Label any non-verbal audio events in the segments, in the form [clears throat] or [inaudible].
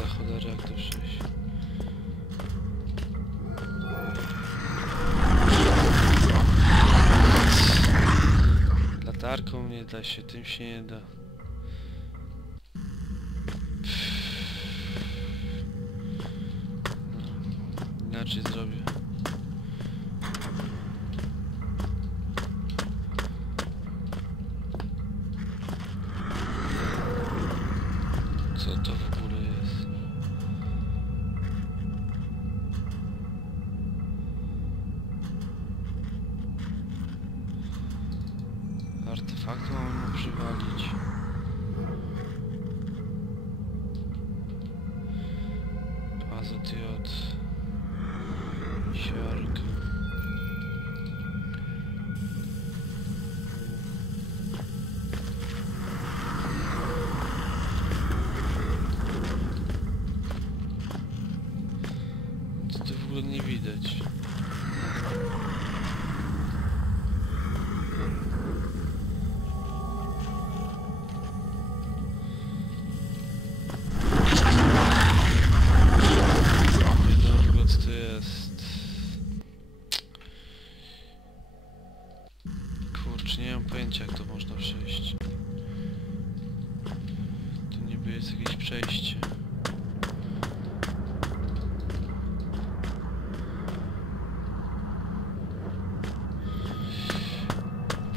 cholery, jak to przejść? Latarką nie da się, tym się nie da. Inaczej zrobię. Co to w ogóle Azotiot. Siarka. Co tu w ogóle nie widać?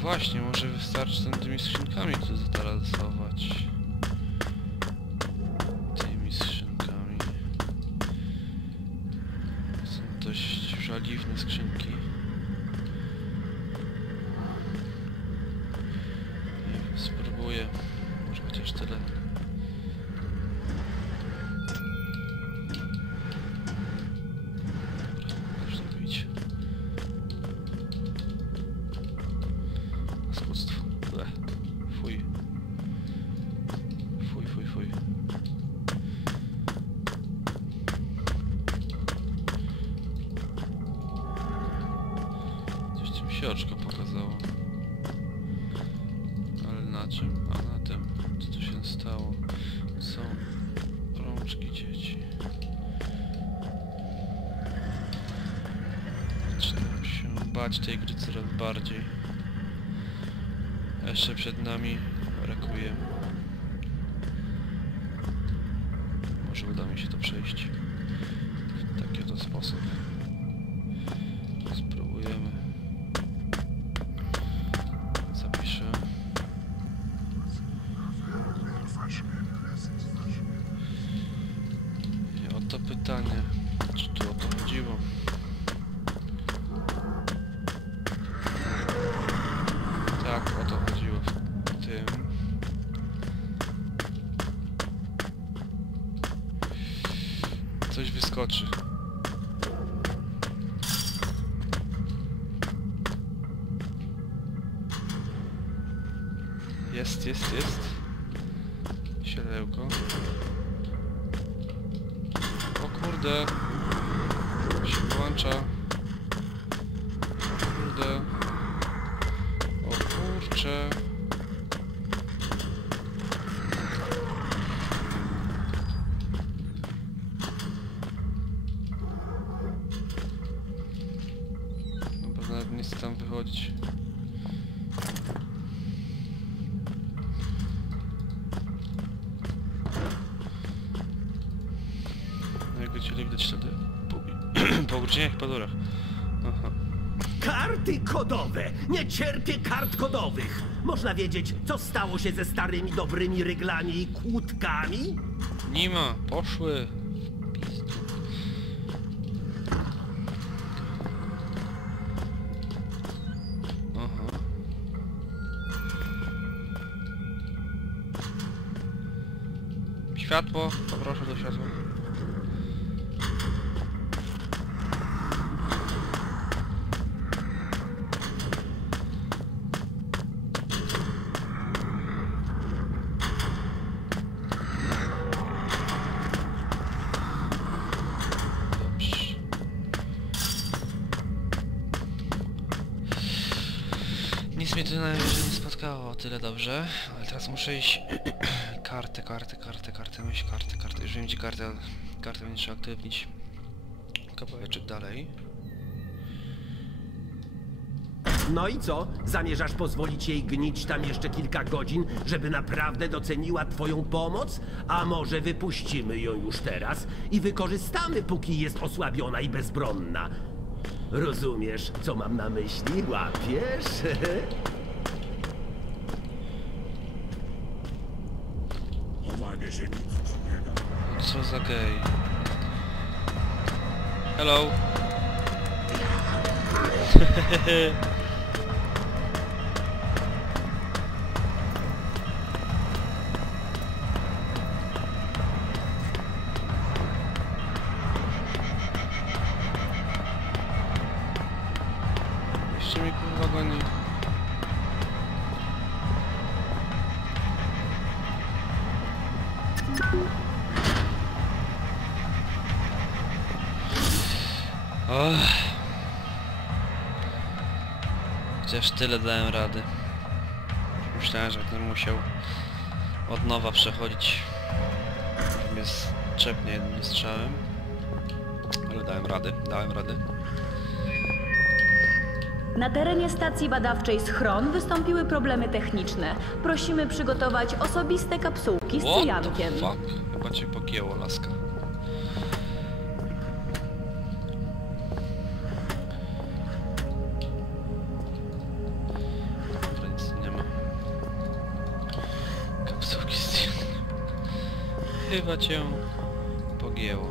Właśnie, może wystarczy tam tymi skrzynkami to zatarasować. Tymi skrzynkami. Są dość żaliwne skrzynki. Się oczko pokazało. Ale na czym? A na tym. Co tu się stało? Są rączki dzieci. Zaczynam się bać tej gry coraz bardziej. Jeszcze przed nami rakuje. Może uda mi się to przejść w taki oto sposób. O to chodziło w tym. Coś wyskoczy. Jest, jest, jest. Siodełko. O kurde. Się włącza. Kurde. Kurcze. Dobra, nawet nie chcę tam wychodzić. No jak nie widać wtedy po, [clears throat] po uczniach i po. Karty kodowe! Nie cierpię kart kodowych! Można wiedzieć, co stało się ze starymi dobrymi ryglami i kłódkami? Nie ma, poszły. Światło, poproszę do światła. Dobrze. Nic mnie tu na nie spotkało, tyle dobrze. Ale teraz muszę iść... [clears throat] kartę, kartę, kartę, kartę, myśl, kartę, kartę. Już wiem gdzie kartę kartę nie trzeba aktywnić. Kawałeczek dalej. No i co? Zamierzasz pozwolić jej gnić tam jeszcze kilka godzin, żeby naprawdę doceniła twoją pomoc? A może wypuścimy ją już teraz i wykorzystamy, póki jest osłabiona i bezbronna? Rozumiesz, co mam na myśli? Łapiesz? Co za gej? Hello. [laughs] goni. Och. Chociaż tyle dałem rady. Myślałem, że będę musiał od nowa przechodzić. Mnie czepnie jednym strzałem. Ale dałem rady, dałem rady. Na terenie stacji badawczej Schron wystąpiły problemy techniczne. Prosimy przygotować osobiste kapsułki z What the cyjankiem. fuck? Chyba cię pogięło, laska. Nic nie ma. Kapsułki z Chyba cię pogięło.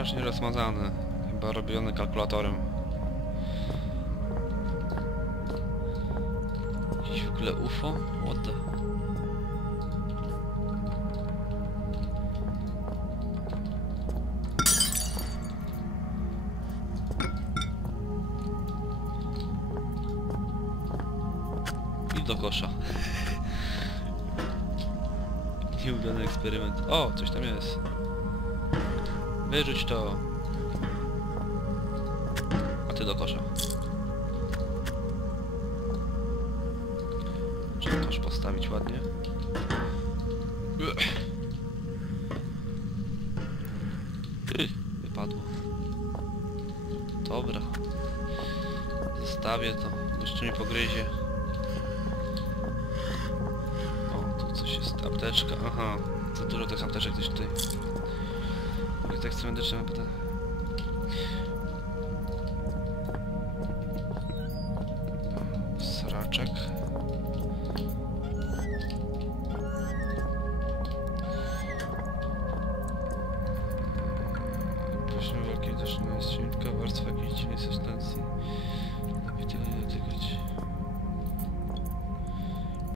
Strasznie rozmazane. Chyba robione kalkulatorem. Jakieś w ogóle UFO? What the... I do kosza. [laughs] Nieudany eksperyment. O, coś tam jest. Wyrzuć to. A ty do kosza. Trzeba kosz postawić ładnie. Wypadło. Dobra. Zostawię to. Jeszcze mi pogryzie. O, tu coś jest. Apteczka. Aha. Za dużo tych apteczek gdzieś tutaj. Jak teksty medyczne będę... Sraczek. Poziom walki widoczny jest silnika, warstwa jakiejś dziwnej substancji.